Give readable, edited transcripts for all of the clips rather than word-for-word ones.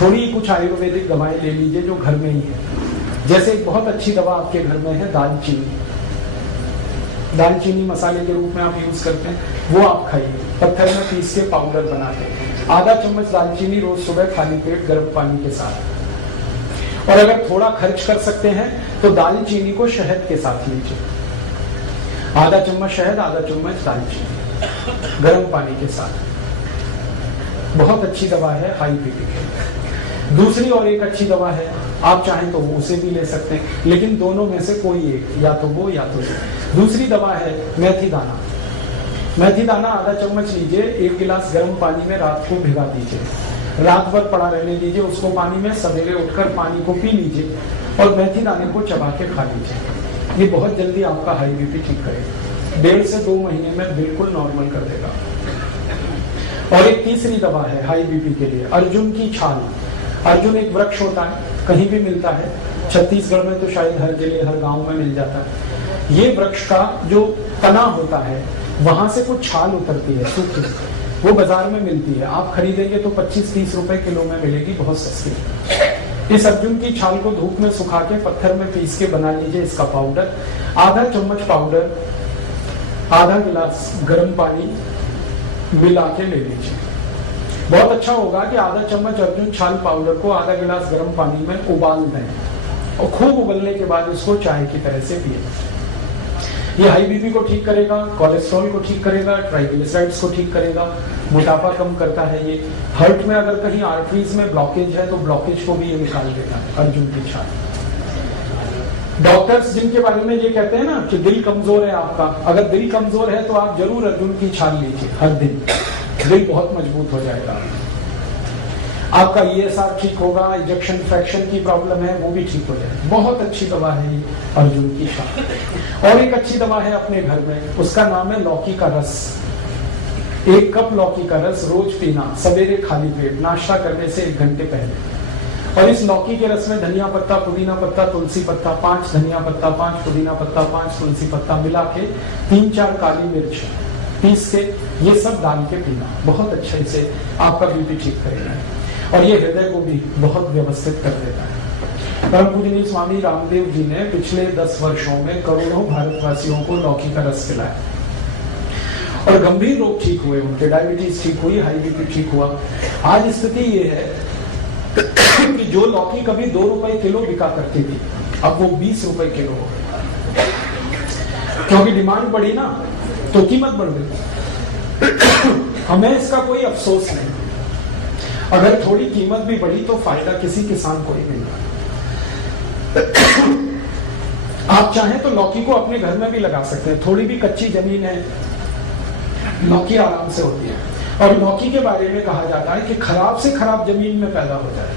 थोड़ी कुछ आयुर्वेदिक दवाएं ले लीजिए जो घर में ही है। जैसे एक बहुत अच्छी दवा आपके घर में है दालचीनी, दालचीनी मसाले के रूप में आप यूज करते हैं, वो आप खाइए, पत्थर में पीस के पाउडर बना के। आधा चम्मच दालचीनी रोज सुबह खाली पेट गर्म पानी के साथ। और अगर थोड़ा खर्च कर सकते हैं तो दालचीनी को शहद के साथ लीजिए, आधा चम्मच शहद, आधा चम्मच दालचीनी गर्म पानी के साथ। बहुत अच्छी दवा है हाई बीपी के लिए। दूसरी और एक अच्छी दवा है, आप चाहें तो उसे भी ले सकते हैं, लेकिन दोनों में से कोई एक, या तो वो या तो वो। दूसरी दवा है मेथी दाना। मेथी दाना आधा चम्मच लीजिए, 1 गिलास गर्म पानी में रात को भिगा दीजिए, रात भर पड़ा रहने दीजिए उसको पानी में, सवेरे उठकर पानी को पी लीजिए और मेथी दाने को चबा के खा लीजिए। ये बहुत जल्दी आपका हाई बीपी ठीक करेगा, 1.5 से 2 महीने में बिल्कुल नॉर्मल कर देगा। और एक तीसरी दवा है हाई बीपी के लिए, अर्जुन की छाल। अर्जुन एक वृक्ष होता है, कहीं भी मिलता है, छत्तीसगढ़ में तो शायद हर जिले हर गांव में मिल जाता है। ये वृक्ष का जो तना होता है वहां से कुछ छाल उतरती है सूखी, वो बाजार में मिलती है, आप खरीदेंगे तो 25-30 रुपए किलो में मिलेगी, बहुत सस्ती। इस अर्जुन की छाल को धूप में सुखा के पत्थर में पीस के बना लीजिए इसका पाउडर। आधा चम्मच पाउडर आधा गिलास गर्म पानी मिला के ले लीजिए। बहुत अच्छा होगा कि आधा चम्मच अर्जुन छाल पाउडर को आधा गिलास गर्म पानी में उबाल दें और खूब उबलने के बाद इसको चाय की तरह से पिए। ये हाई बीपी को ठीक करेगा, कोलेस्ट्रॉल को ठीक करेगा, ट्राइग्लिसराइड्स को ठीक करेगा, मोटापा कम करता है। ये हार्ट में अगर कहीं आर्टरीज में ब्लॉकेज है तो ब्लॉकेज को भी ये निकाल देता है अर्जुन की छाल। डॉक्टर्स जिनके बारे में ये कहते हैं ना कि दिल कमजोर है आपका, अगर दिल कमजोर है तो आप जरूर अर्जुन की छाल लीजिए हर दिन, दिल बहुत मजबूत हो जाएगा। आपका ESR ठीक होगा, इजेक्शन फ्रैक्शन की प्रॉब्लम है वो भी ठीक हो जाएगी। बहुत अच्छी दवा है ये अर्जुन की छाल। और एक अच्छी दवा है अपने घर में, उसका नाम है लौकी का रस। 1 कप लौकी का रस रोज पीना, सवेरे खाली पेट, नाश्ता करने से 1 घंटे पहले। और इस लौकी के रस में धनिया पत्ता, पुदीना पत्ता, तुलसी पत्ता, 5 धनिया पत्ता, 5 पुदीना पत्ता, 5 तुलसी पत्ता मिला के 3-4 काली मिर्च पीस के ये सब डाल के पीना, बहुत अच्छे से आपका बीपी ठीक करेगा। और ये हृदय को भी बहुत व्यवस्थित कर देता है। परम पूजनीय स्वामी रामदेव जी ने पिछले 10 वर्षों में करोड़ों भारतवासियों को लौकी का रस पिलाया और गंभीर रोग ठीक हुए, उनके डायबिटीज ठीक हुई, हाई बीपी ठीक हुआ। आज स्थिति ये है कि जो लौकी कभी 2 रुपए किलो बिका करती थी, अब वो 20 रुपए किलो हो गई, क्योंकि डिमांड बढ़ी ना तो कीमत बढ़ गई। हमें इसका कोई अफसोस नहीं, अगर थोड़ी कीमत भी बढ़ी तो फायदा किसी किसान को ही मिला। आप चाहें तो लौकी को अपने घर में भी लगा सकते हैं, थोड़ी भी कच्ची जमीन है लौकी आराम से होती है। और लौकी के बारे में कहा जाता है कि खराब से खराब जमीन में पैदा होता है,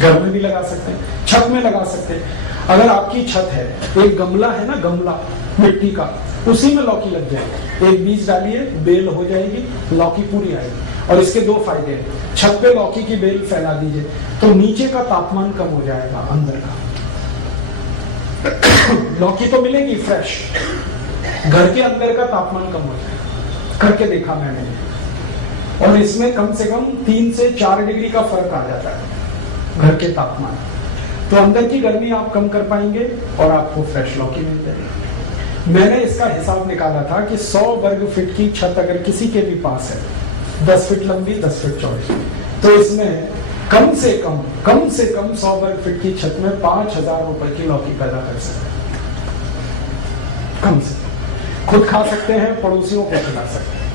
घर में भी लगा सकते हैं, छत में लगा सकते हैं। अगर आपकी छत है, एक गमला है ना, गमला मिट्टी का, उसी में लौकी लग जाएगी, एक बीज डालिए, बेल हो जाएगी, लौकी पूरी आएगी। और इसके 2 फायदे हैं, छत पे लौकी की बेल फैला दीजिए तो नीचे का तापमान कम हो जाएगा, अंदर का लौकी तो मिलेगी फ्रेश, घर के अंदर का तापमान कम हो जाएगा, करके देखा मैंने। और इसमें कम से कम 3 से 4 डिग्री का फर्क आ जाता है घर के तापमान, तो अंदर की गर्मी आप कम कर पाएंगे और आपको फ्रेश लौकी मिल जाएगी। मैंने इसका हिसाब निकाला था कि 100 वर्ग फीट की छत अगर किसी के भी पास है, 10 फीट लंबी 10 फीट चौड़ी, तो इसमें कम से कम 100 वर्ग फीट की छत में 5,000 रुपए की लौकी पैदा कर सकते हैं। कम से खुद खा सकते हैं, पड़ोसियों को खिला सकते हैं,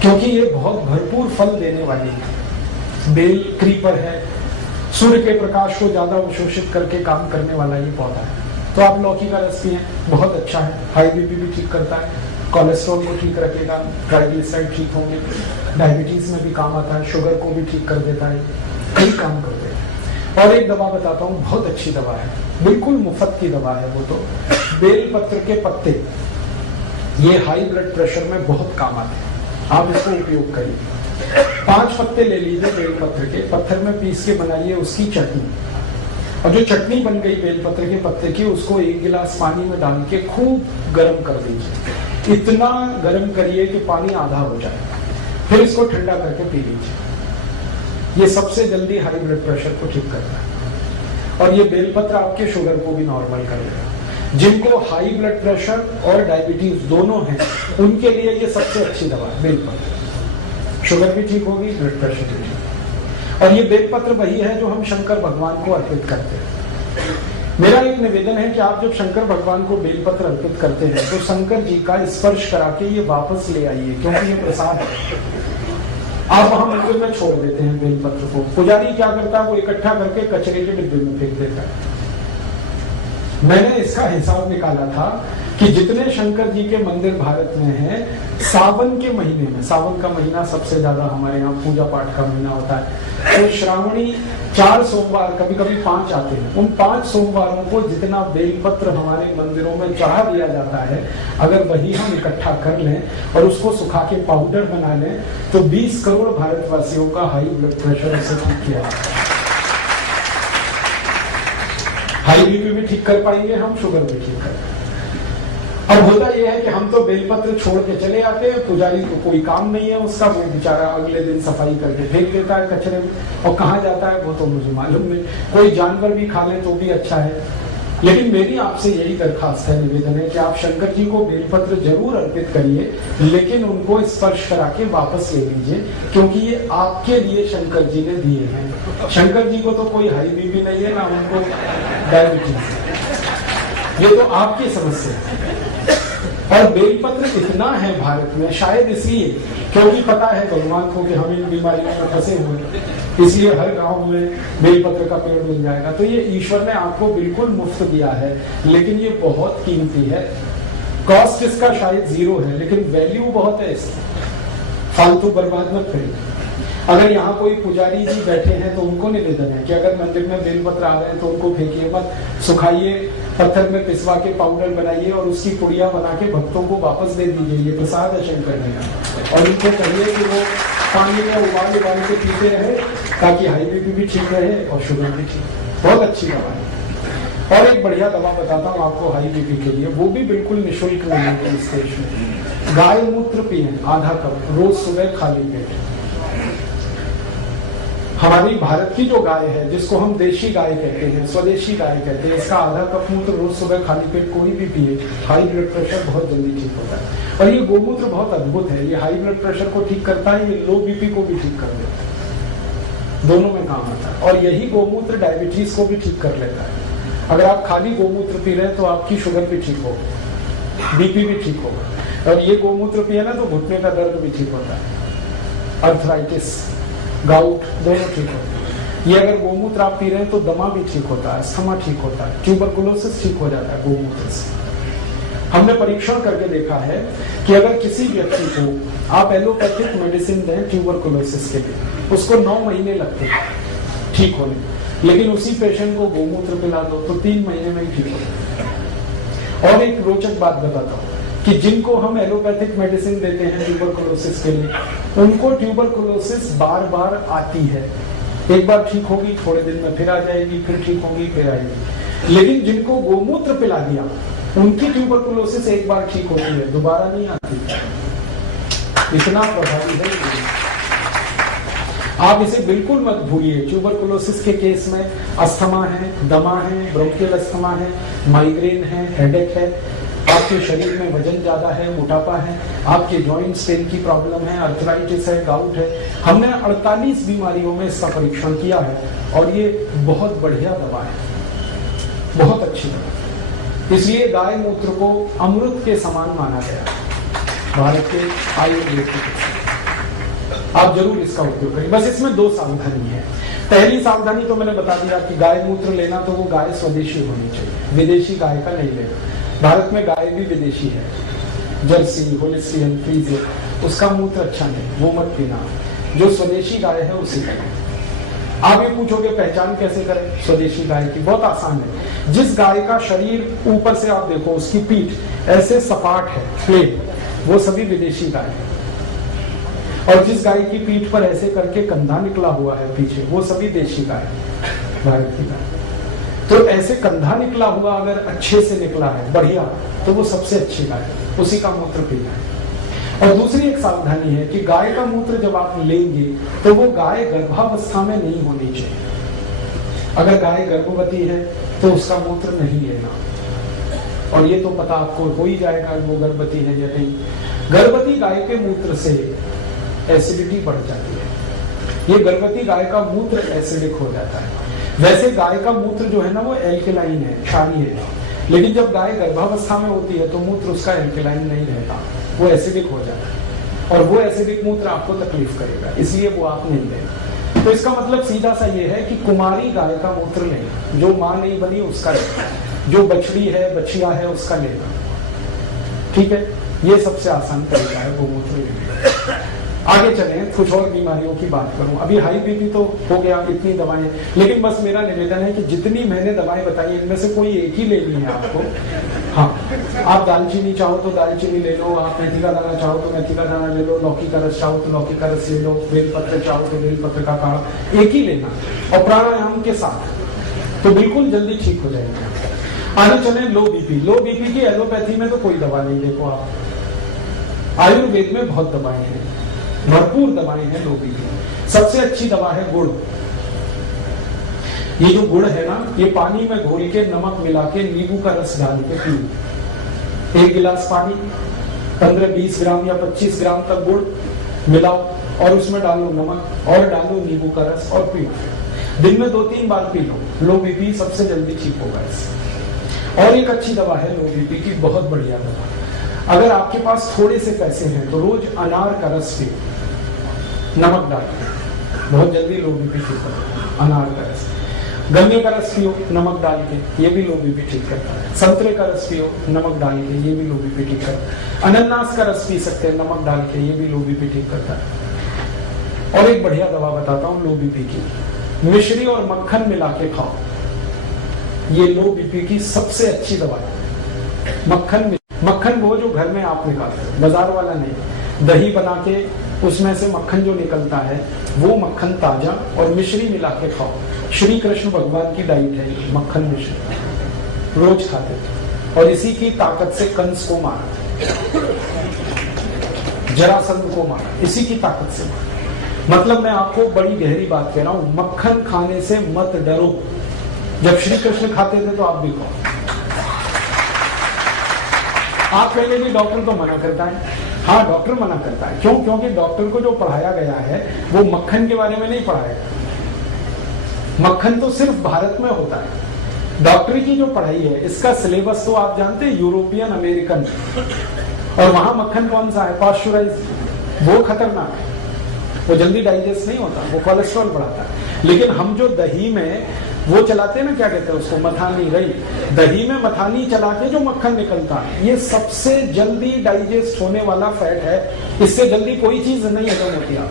क्योंकि ये बहुत भरपूर फल देने वाली है। बेल क्रीपर है, सूर्य के प्रकाश को ज्यादा अवशोषित करके काम करने वाला ये पौधा है। तो आप लौकी का रस पिए, बहुत अच्छा है, हाई बीपी भी ठीक करता है, कोलेस्ट्रॉल को ठीक रखेगा, ट्राइग्लिसराइड ठीक होंगे, डायबिटीज में भी काम आता है, शुगर को भी ठीक कर देता है, कई काम करते हैं। और एक दवा बताता हूँ, बहुत अच्छी दवा है, बिल्कुल मुफ्त की दवा है वो तो, बेल पत्र के पत्ते, ये हाई ब्लड प्रेशर में बहुत काम आते हैं, आप इसको उपयोग करिए। 5 पत्ते ले लीजिए बेल पत्र के, पत्थर में पीस के बनाइए उसकी चटनी, और जो चटनी बन गई बेलपत्र के पत्ते की, उसको 1 गिलास पानी में डाल के खूब गर्म कर दीजिए, इतना गर्म करिए कि पानी आधा हो जाए, फिर इसको ठंडा करके पी लीजिए। ये सबसे जल्दी हाई ब्लड प्रेशर को ठीक करता है। और ये बेलपत्र आपके शुगर को भी नॉर्मल कर देगा। जिनको हाई ब्लड प्रेशर और डायबिटीज दोनों हैं, उनके लिए ये सबसे अच्छी दवा है बेलपत्र। शुगर भी ठीक होगी, ब्लड प्रेशर भी ठीक। और ये बेलपत्र वही है जो हम शंकर भगवान को अर्पित करते हैं। मेरा एक निवेदन है कि आप जब शंकर भगवान को बेलपत्र अर्पित करते हैं तो शंकर जी का स्पर्श करा के ये वापस ले आइए, क्योंकि ये प्रसाद है। आप वहां मंदिर में छोड़ देते हैं बेलपत्र को, पुजारी क्या करता है वो इकट्ठा करके कचरे के डिब्बे में फेंक देता है। मैंने इसका हिसाब निकाला था कि जितने शंकर जी के मंदिर भारत में हैं, सावन के महीने में, सावन का महीना सबसे ज्यादा हमारे यहाँ पूजा पाठ का महीना होता है, तो श्रावणी 4 सोमवार, कभी कभी 5 आते हैं, उन 5 सोमवारों को जितना बेलपत्र हमारे मंदिरों में चढ़ा दिया जाता है, अगर वही हम इकट्ठा कर लें और उसको सुखा के पाउडर बना लें तो 20 करोड़ भारतवासियों का हाई ब्लड प्रेशर ऐसे ठीक किया। हाई बीपी भी ठीक कर पाएंगे हम, शुगर भी ठीक कर पाएंगे। अब होता यह है कि हम तो बेलपत्र छोड़ के चले आते हैं, पुजारी को कोई काम नहीं है उसका, वो बेचारा अगले दिन सफाई करके फेंक देता है कचरे में, और कहाँ जाता है वो तो मुझे मालूम नहीं। कोई जानवर भी खा ले तो भी अच्छा है। लेकिन मेरी आपसे यही दरखास्त है, निवेदन है कि आप शंकर जी को बेलपत्र जरूर अर्पित करिए, लेकिन उनको स्पर्श करा के वापस ले लीजिए, क्योंकि ये आपके लिए शंकर जी ने दिए हैं। शंकर जी को तो कोई हाई बीपी नहीं है, ना उनको डायबिटीज, ये तो आपकी समस्या है। और बेलपत्र इतना है भारत में, शायद इसलिए क्योंकि पता है भगवान को कि हम इन बीमारियों में फंसे हुए, इसलिए हर गांव में बेलपत्र का पेड़ मिल जाएगा। तो ये ईश्वर ने आपको बिल्कुल मुफ्त दिया है, लेकिन ये बहुत कीमती है। कॉस्ट इसका शायद 0 है, लेकिन वैल्यू बहुत है इसकी। फालतू बर्बाद मत करिए। अगर यहाँ कोई पुजारी जी बैठे हैं तो उनको निवेदन है कि अगर मंदिर में बेलपत्र आ रहे हैं तो उनको फेंकिए मत, सुखाइए, पत्थर में पिसवा के पाउडर बनाइए और उसकी पुड़िया बना के भक्तों को वापस दे दीजिए। ये प्रसाद है शंकर जी का। और इनको कहिए कि वो पानी में उबाल के पीते रहे, ताकि हाई बीपी भी ठीक रहे और शुगर भी ठीक। बहुत अच्छी दवा है। और एक बढ़िया दवा बताता हूँ आपको हाई बीपी के लिए, वो भी बिल्कुल निःशुल्क मिलेगी इस देश में। गाय मूत्र पिए आधा कप रोज सुबह खाली पेट। हमारी भारत की जो गाय है, जिसको हम देशी गाय कहते हैं, स्वदेशी गाय कहते हैं, इसका आधा कप मूत्र रोज सुबह खाली पेट कोई भी पिए, हाई ब्लड प्रेशर बहुत जल्दी ठीक होता है। और ये गोमूत्र बहुत अद्भुत है, ये हाई ब्लड प्रेशर को ठीक करता है, ये लो बीपी को भी ठीक कर देता है, दोनों में काम आता है। और यही गोमूत्र डायबिटीज को भी ठीक कर लेता है। अगर आप खाली गोमूत्र पी रहे हैं तो आपकी शुगर भी ठीक होगी, बीपी भी ठीक होगा। और ये गोमूत्र पिए ना तो घुटने का दर्द भी ठीक होता है, अर्थराइटिस, गाउट दोनों ठीक होते हैं। ये अगर गोमूत्र आप पी रहे हैं तो दमा भी ठीक होता है, अस्थमा ठीक होता है, ट्यूबरकुलोसिस ठीक हो जाता है गोमूत्र से। हमने परीक्षण करके देखा है कि अगर किसी व्यक्ति को आप एलोपैथिक मेडिसिन दें ट्यूबरकुलोसिस के लिए, उसको 9 महीने लगते हैं ठीक होने, लेकिन उसी पेशेंट को गोमूत्र पिला दो तो 3 महीने में ही ठीक हो। और एक रोचक बात बताता हूँ कि जिनको हम एलोपैथिक मेडिसिन देते हैं ट्यूबरकुलोसिस के लिए, उनको ट्यूबरकुलोसिस बार बार आती है। एक बार ठीक होगी, थोड़े दिन में फिर आ जाएगी, फिर ठीक होगी, फिर आएगी। लेकिन जिनको गोमूत्र पिला दिया, उनकी ट्यूबरकुलोसिस एक बार ठीक होती है, दोबारा नहीं आती। इतना प्रभावी है। आप इसे बिल्कुल मत भूलिए। ट्यूबरकुलोसिस के केस में अस्थमा है, दमा है, ब्रोंकियल अस्थमा है, माइग्रेन है, हेडेक है, आपके शरीर में वजन ज्यादा है, मोटापा है, आपके जॉइंट पेन की प्रॉब्लम है, अर्थराइटिस है, गाउट है। हमने 48 बीमारियों में इसका परीक्षण किया है और ये बहुत बढ़िया दवा है, बहुत अच्छी दवा। इसलिए गाय मूत्र को अमृत के समान माना गया भारत के आयुर्वेद के। आप जरूर इसका उपयोग करें। बस इसमें 2 सावधानी है। पहली सावधानी तो मैंने बता दिया कि गाय मूत्र लेना तो वो गाय स्वदेशी होनी चाहिए, विदेशी गाय का नहीं लेना। भारत में गाय भी विदेशी है, जर्सी, होलिस्टियन, फ्रीजियन, उसका मूत्र अच्छा नहीं, वो मत पीना। जो स्वदेशी गाय है उसी का। आप ये पूछोगे पहचान कैसे करें स्वदेशी गाय की? बहुत आसान है। जिस गाय का शरीर ऊपर से आप देखो, उसकी पीठ ऐसे सपाट है, प्लेन, वो सभी विदेशी गाय है। और जिस गाय की पीठ पर ऐसे करके कंधा निकला हुआ है पीछे, वो सभी देशी गाय, भारत की गाय। तो ऐसे कंधा निकला हुआ अगर अच्छे से निकला है, बढ़िया, तो वो सबसे अच्छी गाय है, उसी का मूत्र पीना है। और दूसरी एक सावधानी है कि गाय का मूत्र जब आप लेंगे तो वो गाय गर्भावस्था में नहीं होनी चाहिए। अगर गाय गर्भवती है तो उसका मूत्र नहीं लेना, और ये तो पता आपको हो ही जाएगा वो गर्भवती है या नहीं। गर्भवती गाय के मूत्र से एसिडिटी बढ़ जाती है, ये गर्भवती गाय का मूत्र एसिडिक हो जाता है। वैसे गाय का मूत्र जो है ना वो एल्कलाइन है, क्षारीय है, लेकिन जब गाय गर्भावस्था में होती है तो मूत्र उसका एल्कलाइन नहीं रहता, वो एसिडिक हो जाता है, और वो एसिडिक मूत्र आपको तकलीफ करेगा, इसलिए वो आप नहीं लें। तो इसका मतलब सीधा सा ये है कि कुमारी गाय का मूत्र लेना, जो माँ नहीं बनी उसका लेना, जो बछड़ी है बछिया है उसका लेना, ठीक है। ये सबसे आसान तरीका है गोमूत्र लेने का। आगे चलें, कुछ और बीमारियों की बात करूं। अभी हाई बीपी तो हो गया, इतनी दवाएं, लेकिन बस मेरा निवेदन है कि जितनी मैंने दवाएं बताई इनमें से कोई एक ही लेनी है आपको। हाँ, आप दालचीनी चाहो तो दालचीनी ले लो, आप मेथी का दाना चाहो तो मेथी का दाना ले लो, लौकी का रस चाहो तो लौकी का रस ले लो, बेलपत्र चाहो तो बेलपत्र का काढ़ा, एक ही लेना, और प्राणायाम के साथ, तो बिल्कुल जल्दी ठीक हो जाएगा। आगे चलें, लो बीपी। लो बीपी की एलोपैथी में तो कोई दवा नहीं, देखो आप, आयुर्वेद में बहुत दवाएं हैं, भरपूर दवाएं हैं लो बीपी। सबसे अच्छी दवा है गुड़। ये जो गुड़ है ना, ये पानी में घोल के नमक मिला के नींबू का रस डाल के पियो। 1 गिलास पानी, 15-20 ग्राम या 25 ग्राम तक गुड़ मिलाओ, और उसमें डालो नमक और डालो नींबू का रस और पियो। दिन में 2-3 बार पी लो, लो बीपी सबसे जल्दी ठीक होगा इससे। और एक अच्छी दवा है लो बीपी की, बहुत बढ़िया दवा। अगर आपके पास थोड़े से पैसे हैं तो रोज अनार का रस पियो, नमक डाल के, बहुत जल्दी लो बीपी ठीक होगा। अनार का रस, गन्ने का रस पियो नमक डाल के, ये भी लो बीपी ठीक करता है। संतरे का रस पियो नमक डाल के, ये भी लो बीपी ठीक करता है। अनानास का रस पी सकते हैं नमक डाल के, ये भी लो बीपी ठीक करता है। और एक बढ़िया दवा बताता हूँ लो बीपी की, मिश्री और मक्खन मिला के खाओ, ये लो बीपी की सबसे अच्छी दवा है। मक्खन वो जो घर में आप निकालते हो, बाजार वाला नहीं, दही बना के उसमें से मक्खन जो निकलता है वो मक्खन ताजा, और मिश्री मिला के खाओ। श्री कृष्ण भगवान की डाइट है मक्खन मिश्री, रोज खाते थे, और इसी की ताकत से कंस को मारा, जरासंध को मारा, इसी की ताकत से मारा। मतलब मैं आपको बड़ी गहरी बात कह रहा हूं, मक्खन खाने से मत डरो। जब श्री कृष्ण खाते थे तो आप भी खाओ। आप कहेंगे कि डॉक्टर तो मना करता है। हाँ, डॉक्टर मना करता है, क्यों? क्योंकि डॉक्टर को जो पढ़ाया गया है वो मक्खन के बारे में नहीं पढ़ाया गया। मक्खन तो सिर्फ भारत में होता है। डॉक्टरी की जो पढ़ाई है इसका सिलेबस तो आप जानते हैं, यूरोपियन अमेरिकन, और वहां मक्खन कौन सा है? पाश्चराइज, वो खतरनाक है, वो जल्दी डाइजेस्ट नहीं होता, वो कोलेस्ट्रॉल बढ़ाता है। लेकिन हम जो दही में वो चलाते हैं ना, क्या कहते हैं उसको, मथानी, रही, दही में मथानी चला के जो मक्खन निकलता है, ये सबसे जल्दी डाइजेस्ट होने वाला फैट है, इससे जल्दी कोई चीज नहीं हजम होती है।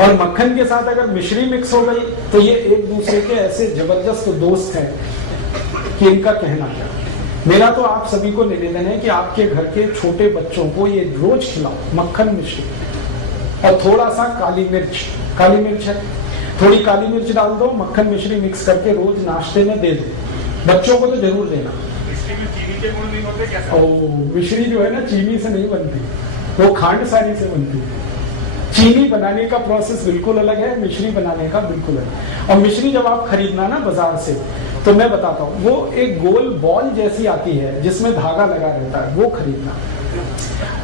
और मक्खन के साथ अगर मिश्री मिक्स हो गई तो ये एक दूसरे के ऐसे जबरदस्त दोस्त हैं कि इनका कहना क्या। मेरा तो आप सभी को निवेदन है कि आपके घर के छोटे बच्चों को ये रोज खिलाओ, मक्खन मिश्री, और थोड़ा सा काली मिर्च है, थोड़ी काली मिर्च डाल दो, मक्खन मिश्री मिक्स करके रोज नाश्ते में दे दो। बच्चों को तो जरूर देना। चीनी के गुण नहीं होते क्या? मिश्री जो है ना चीनी से नहीं बनती, वो खांड सारी से बनती है। चीनी बनाने का प्रोसेस बिल्कुल अलग है, मिश्री बनाने का बिल्कुल अलग। और मिश्री जब आप खरीदना ना बाजार से, तो मैं बताता हूँ, वो एक गोल बॉल जैसी आती है जिसमें धागा लगा रहता है, वो खरीदना।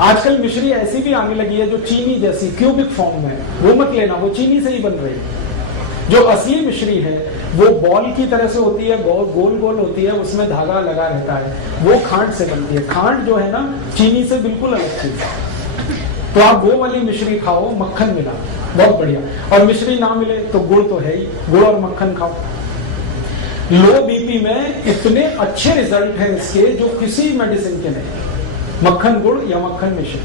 आजकल मिश्री ऐसी भी आने लगी है जो चीनी जैसी क्यूबिक फॉर्म में, वो मत लेना, वो चीनी से ही बन रही है। जो असली मिश्री है वो बॉल की तरह से होती है, गोल गोल होती है, उसमें धागा लगा रहता है, वो खांड से बनती है। खांड जो है ना चीनी से बिल्कुल अलग चीज है। तो आप वो वाली मिश्री खाओ, मक्खन मिला, बहुत बढ़िया। और मिश्री ना मिले तो गुड़ तो है ही, गुड़ और मक्खन खाओ। लो बीपी में इतने अच्छे रिजल्ट हैं इसके जो किसी मेडिसिन के नहीं, मक्खन गुड़ या मक्खन मिश्री।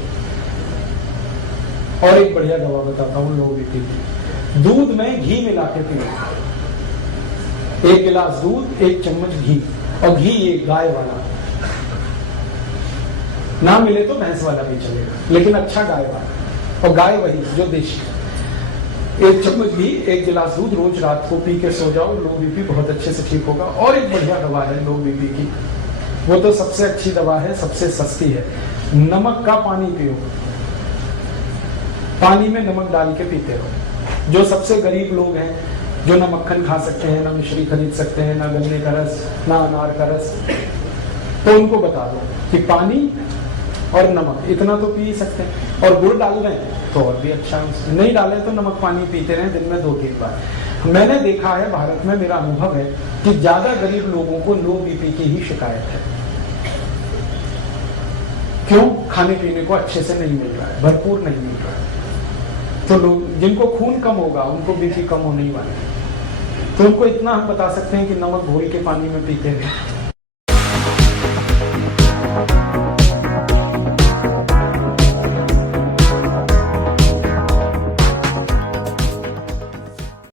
और एक बढ़िया दवा बताता हूं लो बीपी की, दूध में घी मिला के पियो। 1 गिलास दूध, 1 चम्मच घी, और घी ये गाय वाला, ना मिले तो भैंस वाला भी चलेगा, लेकिन अच्छा गाय वाला, और गाय वही जो देशी। 1 चम्मच घी, 1 गिलास दूध, रोज रात को पी के सो जाओ, लो बीपी बहुत अच्छे से ठीक होगा। और एक बढ़िया दवा है लो बीपी की, वो तो सबसे अच्छी दवा है, सबसे सस्ती है, नमक का पानी पियो, पानी में नमक डाल के पीते रहो। जो सबसे गरीब लोग हैं, जो ना मक्खन खा सकते हैं, ना मिश्री खरीद सकते हैं, ना गन्ने का रस, ना अनार का रस, तो उनको बता दो कि पानी और नमक इतना तो पी सकते हैं, और गुड़ डाल रहे हैं तो और भी अच्छा है। नहीं डाले तो नमक पानी पीते रहें दिन में 2-3 बार। मैंने देखा है भारत में, मेरा अनुभव है कि ज्यादा गरीब लोगों को लो बीपी की ही शिकायत है। क्यों? खाने पीने को अच्छे से नहीं मिल रहा है, भरपूर नहीं मिल रहा है। तो लोग जिनको खून कम होगा उनको बीपी कम होने ही वाला है। तो उनको इतना हम बता सकते हैं कि नमक घोल के पानी में पीते हैं।